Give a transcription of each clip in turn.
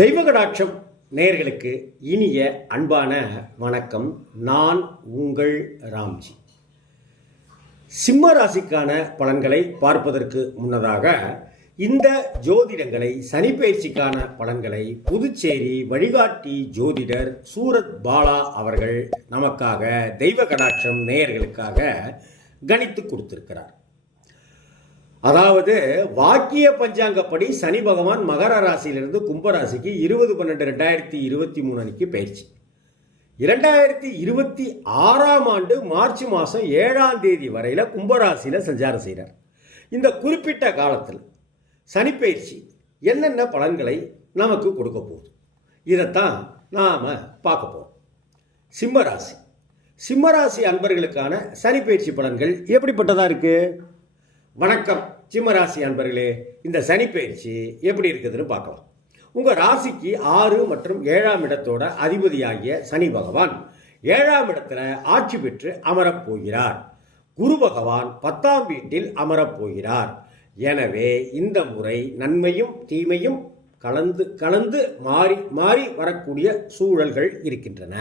தெய்வகடாட்சம் நேயர்களுக்கு இனிய அன்பான வணக்கம். நான் உங்கள் ராம்ஜி. சிம்ம ராசிக்கான பலன்களை பார்ப்பதற்கு முன்னதாக இந்த ஜோதிடங்களை சனி பயிற்சிக்கான பலன்களை புதுச்சேரி வழிகாட்டி ஜோதிடர் சூரத் பாலா அவர்கள் நமக்காக தெய்வ கடாட்சம் நேயர்களுக்காக கணித்து கொடுத்திருக்கிறார். அதாவது வாக்கிய பஞ்சாங்கப்படி சனி பகவான் மகர ராசியிலிருந்து கும்பராசிக்கு இருபது பன்னெண்டு ரெண்டாயிரத்தி இருபத்தி மூணு அன்னைக்கு பயிற்சி. இரண்டாயிரத்தி இருபத்தி ஆறாம் ஆண்டு மார்ச் மாதம் ஏழாம் தேதி வரையில் கும்பராசியில் சஞ்சாரம் செய்கிறார் இந்த குறிப்பிட்ட காலத்தில் சனிப்பயிற்சி என்னென்ன பலன்களை நமக்கு கொடுக்க போகுது? இதைத்தான் நாம் பார்க்க போகிறோம் சிம்மராசி சிம்மராசி அன்பர்களுக்கான சனிப்பயிற்சி பலன்கள் எப்படிப்பட்டதாக இருக்குது வணக்கம். சிம்மராசி அன்பர்களே இந்த சனி பயிற்சி எப்படி இருக்குதுன்னு பார்க்கலாம். உங்கள் ராசிக்கு ஆறு மற்றும் ஏழாம் இடத்தோட அதிபதியாகிய சனி பகவான் ஏழாம் இடத்துல ஆட்சி பெற்று அமரப் போகிறார். குரு பகவான் பத்தாம் வீட்டில் அமரப் போகிறார். எனவே இந்த முறை நன்மையும் தீமையும் கலந்து கலந்து மாறி மாறி வரக்கூடிய சூழல்கள் இருக்கின்றன.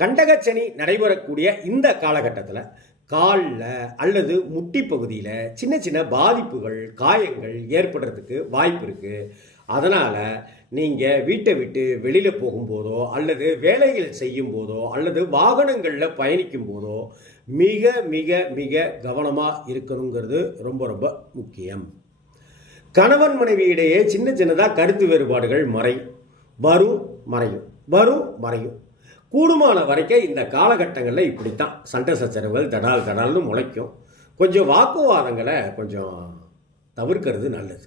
கண்டகச்சனி நடைபெறக்கூடிய இந்த காலகட்டத்தில் காலில் அல்லது முட்டி பகுதியில் சின்ன சின்ன பாதிப்புகள் காயங்கள் ஏற்படுறதுக்கு வாய்ப்பு இருக்குது அதனால் நீங்கள் வீட்டை விட்டு வெளியில் போகும்போதோ அல்லது வேலைகள் செய்யும் போதோ அல்லது வாகனங்களில் பயணிக்கும் போதோ மிக மிக மிக கவனமாக இருக்கணுங்கிறது ரொம்ப ரொம்ப முக்கியம். கணவன் மனைவியிடையே சின்ன சின்னதாக கருத்து வேறுபாடுகள் மறையும் வரும் மறையும் வரும் மறையும். கூடுமான வரைக்கும் இந்த காலகட்டங்களில் இப்படித்தான். சண்டை சச்சரவுகள் தடால் தடால்னு முளைக்கும். கொஞ்சம் வாக்குவாதங்களை கொஞ்சம் தவிர்க்கிறது நல்லது.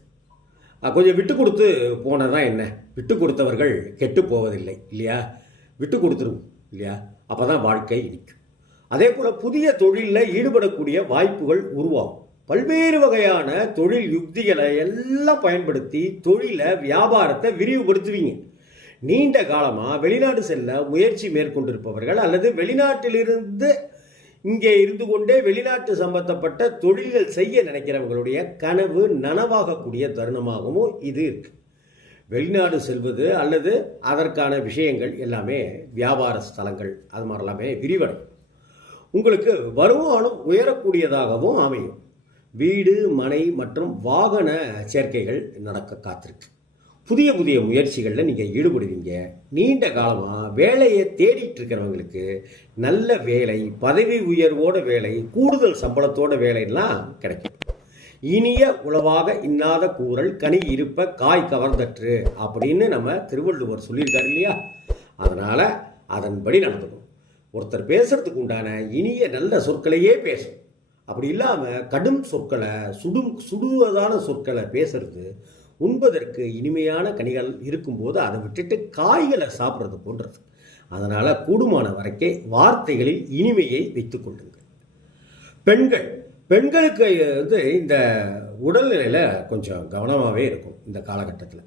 கொஞ்சம் விட்டு கொடுத்து போனதான் என்ன? விட்டு கொடுத்தவர்கள் கெட்டு போவதில்லை இல்லையா? விட்டு கொடுத்துரும் இல்லையா? அப்போ தான் வாழ்க்கை இனிக்கும். அதே போல் புதிய தொழிலில் ஈடுபடக்கூடிய வாய்ப்புகள் உருவாகும். பல்வேறு வகையான தொழில் யுக்திகளை எல்லாம் பயன்படுத்தி தொழிலை வியாபாரத்தை விரிவுபடுத்துவீங்க. நீண்ட காலமாக வெளிநாடு செல்ல முயற்சி மேற்கொண்டிருப்பவர்கள் அல்லது வெளிநாட்டிலிருந்து இங்கே இருந்து கொண்டே வெளிநாட்டு சம்பந்தப்பட்ட தொழில்கள் செய்ய நினைக்கிறவங்களுடைய கனவு நனவாகக்கூடிய தருணமாகவும் இது இருக்கு. வெளிநாடு செல்வது அல்லது அதற்கான விஷயங்கள் எல்லாமே வியாபார ஸ்தலங்கள் அது மாதிரி எல்லாமே விரிவடையும். உங்களுக்கு வருமானம் உயரக்கூடியதாகவும் அமையும். வீடு மனை மற்றும் வாகன சேர்க்கைகள் நடக்க காத்திருக்கு. புதிய புதிய முயற்சிகளில் நீங்கள் ஈடுபடுவீங்க. நீண்ட காலமாக வேலையை தேடிட்டு இருக்கிறவங்களுக்கு நல்ல வேலை பதவி உயர்வோட வேலை கூடுதல் சம்பளத்தோட வேலையெல்லாம் கிடைக்கும். இனிய உளவாக இன்னாத கூறல் கனி இருப்ப காய் கவர்ந்தற்று அப்படின்னு நம்ம திருவள்ளுவர் சொல்லியிருக்காரு இல்லையா? அதனால் அதன்படி நடந்துக்கணும் ஒருத்தர் பேசுறதுக்கு உண்டான இனிய நல்ல சொற்களையே பேசும் அப்படி இல்லாமல் கடும் சொற்களை சுடும் சுடுவதான சொற்களை பேசுறது உண்பதற்கு இனிமையான கனிகள் இருக்கும்போது அதை விட்டுட்டு காய்களை சாப்பிட்றது போன்றது. அதனால் கூடுமான வரைக்கே வார்த்தைகளில் இனிமையை வைத்துக் கொள்ளுங்கள். பெண்கள் பெண்களுக்கு வந்து இந்த உடல்நிலையில் கொஞ்சம் கவனமாகவே இருக்கும் இந்த காலகட்டத்தில்.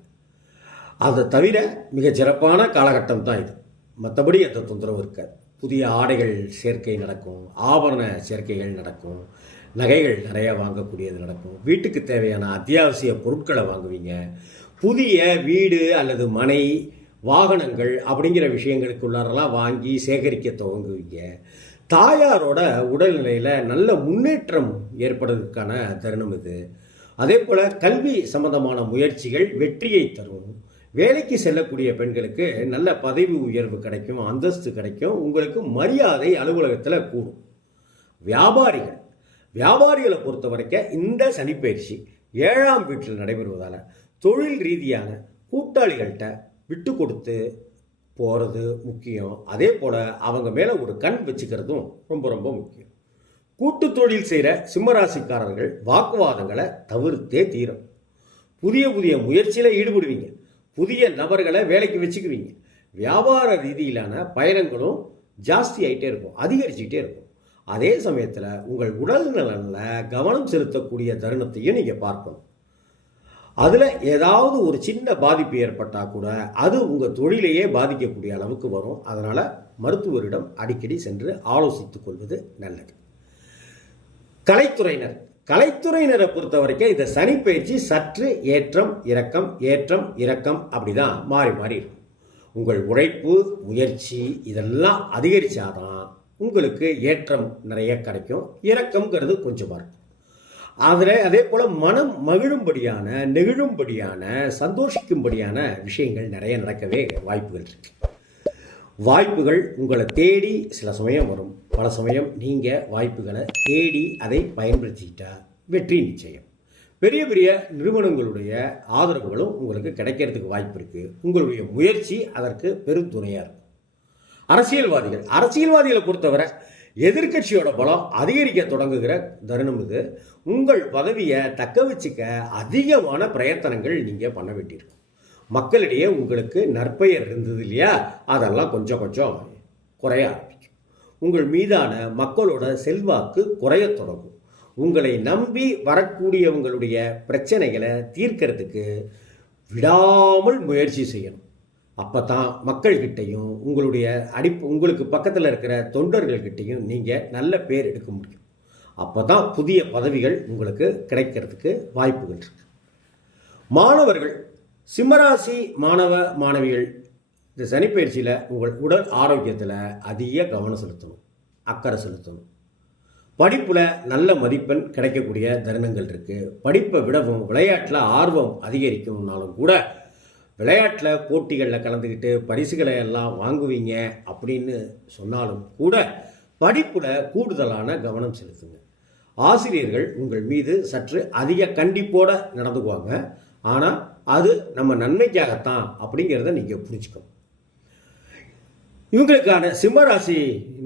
அதை தவிர மிக சிறப்பான காலகட்டம் தான் இது. மற்றபடி எந்த தொந்தரவு இருக்காது. புதிய ஆடைகள் சேர்க்கை நடக்கும் ஆபரண சேர்க்கைகள் நடக்கும். நகைகள் நிறைய வாங்கக்கூடியது நடக்கும். வீட்டுக்கு தேவையான அத்தியாவசிய பொருட்களை வாங்குவீங்க. புதிய வீடு அல்லது மனை வாகனங்கள் அப்படிங்கிற விஷயங்களுக்குள்ளாரெல்லாம் வாங்கி சேகரிக்க துவங்குவீங்க. தாயாரோட உடல்நிலையில் நல்ல முன்னேற்றம் ஏற்படுறதுக்கான தருணம் இது. அதே போல் கல்வி சம்பந்தமான முயற்சிகள் வெற்றியை தரும். வேலைக்கு செல்லக்கூடிய பெண்களுக்கு நல்ல பதவி உயர்வு கிடைக்கும் அந்தஸ்து கிடைக்கும் உங்களுக்கு மரியாதை அலுவலகத்தில் கூடும். வியாபாரிகள் வியாபாரிகளை பொறுத்த வரைக்கும் இந்த சனிப்பயிற்சி ஏழாம் வீட்டில் நடைபெறுவதால் தொழில் ரீதியான கூட்டாளிகள்கிட்ட விட்டு கொடுத்து போகிறது முக்கியம். அதே போல் அவங்க மேலே ஒரு கண் வச்சுக்கிறதும் ரொம்ப ரொம்ப முக்கியம். கூட்டு தொழில் செய்கிற சிம்மராசிக்காரர்கள் வாக்குவாதங்களை தவிர்த்தே தீரும். புதிய புதிய முயற்சியில் ஈடுபடுவீங்க. புதிய நபர்களை வேலைக்கு வச்சுக்குவீங்க. வியாபார ரீதியிலான பயணங்களும் ஜாஸ்தி ஆகிட்டே இருக்கும் அதிகரிச்சுக்கிட்டே இருக்கும். அதே சமயத்தில் உங்கள் உடல் நலனில் கவனம் செலுத்தக்கூடிய தருணத்தையும் நீங்கள் பார்க்கணும். அதில் ஏதாவது ஒரு சின்ன பாதிப்பு ஏற்பட்டால் கூட அது உங்கள் தொழிலையே பாதிக்கக்கூடிய அளவுக்கு வரும். அதனால் மருத்துவரிடம் அடிக்கடி சென்று ஆலோசித்துக் கொள்வது நல்லது. கலைத்துறையினர். கலைத்துறையினரை பொறுத்த வரைக்கும் இந்த சனி பயிற்சி சற்று ஏற்றம் இறக்கம் ஏற்றம் இறக்கம் அப்படிதான் மாறி மாறி இருக்கும். உங்கள் உழைப்பு முயற்சி இதெல்லாம் அதிகரித்தாதான் உங்களுக்கு ஏற்றம் நிறைய கிடைக்கும். இறக்கம்ங்கிறது கொஞ்சமாக இருக்கும் அதில் அதே போல் மனம் மகிழும்படியான நெகிழும்படியான சந்தோஷிக்கும்படியான விஷயங்கள் நிறைய நடக்கவே வாய்ப்புகள் இருக்கு. வாய்ப்புகள் உங்களை தேடி சில சமயம் வரும். பல சமயம் நீங்கள் வாய்ப்புகளை தேடி அதை பயன்படுத்திக்கிட்டா வெற்றி நிச்சயம். பெரிய பெரிய நிறுவனங்களுடைய ஆதரவுகளும் உங்களுக்கு கிடைக்கிறதுக்கு வாய்ப்பு இருக்குது உங்களுடைய முயற்சி அதற்கு பெருந்துணையாக இருக்கும். அரசியல்வாதிகள். அரசியல்வாதிகளை பொறுத்தவரை எதிர்க்கட்சியோட பலம் அதிகரிக்க தொடங்குகிற தருணம் இது. உங்கள் பதவியை தக்க வச்சுக்க அதிகமான பிரயத்தனங்கள் நீங்கள் பண்ண வேண்டியிருக்கும். மக்களிடையே உங்களுக்கு நற்பெயர் இருந்தது இல்லையா? அதெல்லாம் கொஞ்சம் கொஞ்சம் குறைய ஆரம்பிக்கும். உங்கள் மீதான மக்களோட செல்வாக்கு குறையத் தொடங்கும். உங்களை நம்பி வரக்கூடியவங்களுடைய பிரச்சனைகளை தீர்க்கறதுக்கு விடாமல் முயற்சி செய்யணும். அப்போ தான் மக்கள்கிட்டையும் உங்களுடைய அடி உங்களுக்கு பக்கத்தில் இருக்கிற தொண்டர்கள்கிட்டையும் நீங்கள் நல்ல பேர் எடுக்க முடியும். அப்போ தான் புதிய பதவிகள் உங்களுக்கு கிடைக்கிறதுக்கு வாய்ப்புகள் இருக்கு. மாணவர்கள் சிம்மராசி மாணவ மாணவிகள் இந்த சனிப்பயிற்சியில் உங்கள் உடல் ஆரோக்கியத்தில் அதிக கவனம் செலுத்தணும் அக்கறை செலுத்தணும். படிப்பில் நல்ல மதிப்பெண் கிடைக்கக்கூடிய தருணங்கள் இருக்குது படிப்பை விடவும் விளையாட்டில் ஆர்வம் அதிகரிக்கும்னாலும் கூட விளையாட்டில் போட்டிகளில் கலந்துக்கிட்டு பரிசுகளை எல்லாம் வாங்குவீங்க அப்படின்னு சொன்னாலும் கூட படிப்பில் கூடுதலான கவனம் செலுத்துங்க. ஆசிரியர்கள் உங்கள் மீது சற்று அதிக கண்டிப்போடு நடந்துக்குவாங்க. ஆனால் அது நம்ம நன்மைக்காகத்தான் அப்படிங்கிறத நீங்கள் புரிஞ்சுக்கணும். இவங்களுக்கான சிம்மராசி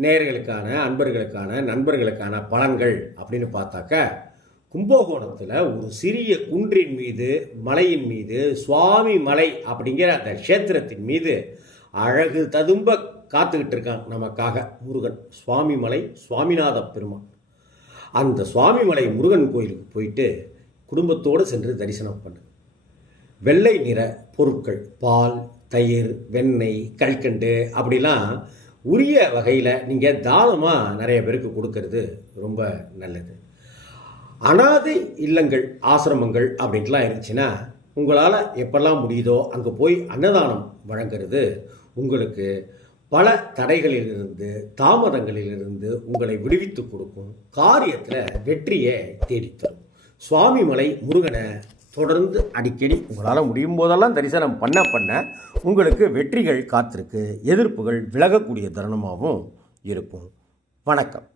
நேயர்களுக்கான அன்பர்களுக்கான நண்பர்களுக்கான பலன்கள் அப்படின்னு பார்த்தாக்க கும்பகோணத்தில் ஒரு சிறிய குன்றின் மீது மலையின் மீது சுவாமி மலை அப்படிங்கிற அந்த க்ஷேத்திரத்தின் மீது அழகு ததும்ப காத்துக்கிட்டு இருக்கான் நமக்காக முருகன். சுவாமி மலை சுவாமிநாத பெருமான். அந்த சுவாமிமலை முருகன் கோயிலுக்கு போயிட்டு குடும்பத்தோடு சென்று தரிசனம் பண்ணு. வெள்ளை நிற பொருட்கள் பால் தயிர் வெண்ணெய் கல்கண்டு அப்படிலாம் உரிய வகையில் நீங்கள் தானமாக நிறைய பேருக்கு கொடுக்கறது ரொம்ப நல்லது. அனாதை இல்லங்கள் ஆசிரமங்கள் அப்படின்ட்டுலாம் இருந்துச்சுன்னா உங்களால் எப்பெல்லாம் முடியுதோ அங்கே போய் அன்னதானம் வழங்குறது உங்களுக்கு பல தடைகளிலிருந்து தாமதங்களிலிருந்து உங்களை விடுவித்து கொடுக்கும் காரியத்தில் வெற்றியை தேடித்தரும். சுவாமிமலை முருகனை தொடர்ந்து அடிக்கடி உங்களால் முடியும் போதெல்லாம் தரிசனம் பண்ண பண்ண உங்களுக்கு வெற்றிகள் காத்திருக்கு எதிர்ப்புகள் விலகக்கூடிய தருணமாகவும் இருக்கும். வணக்கம்.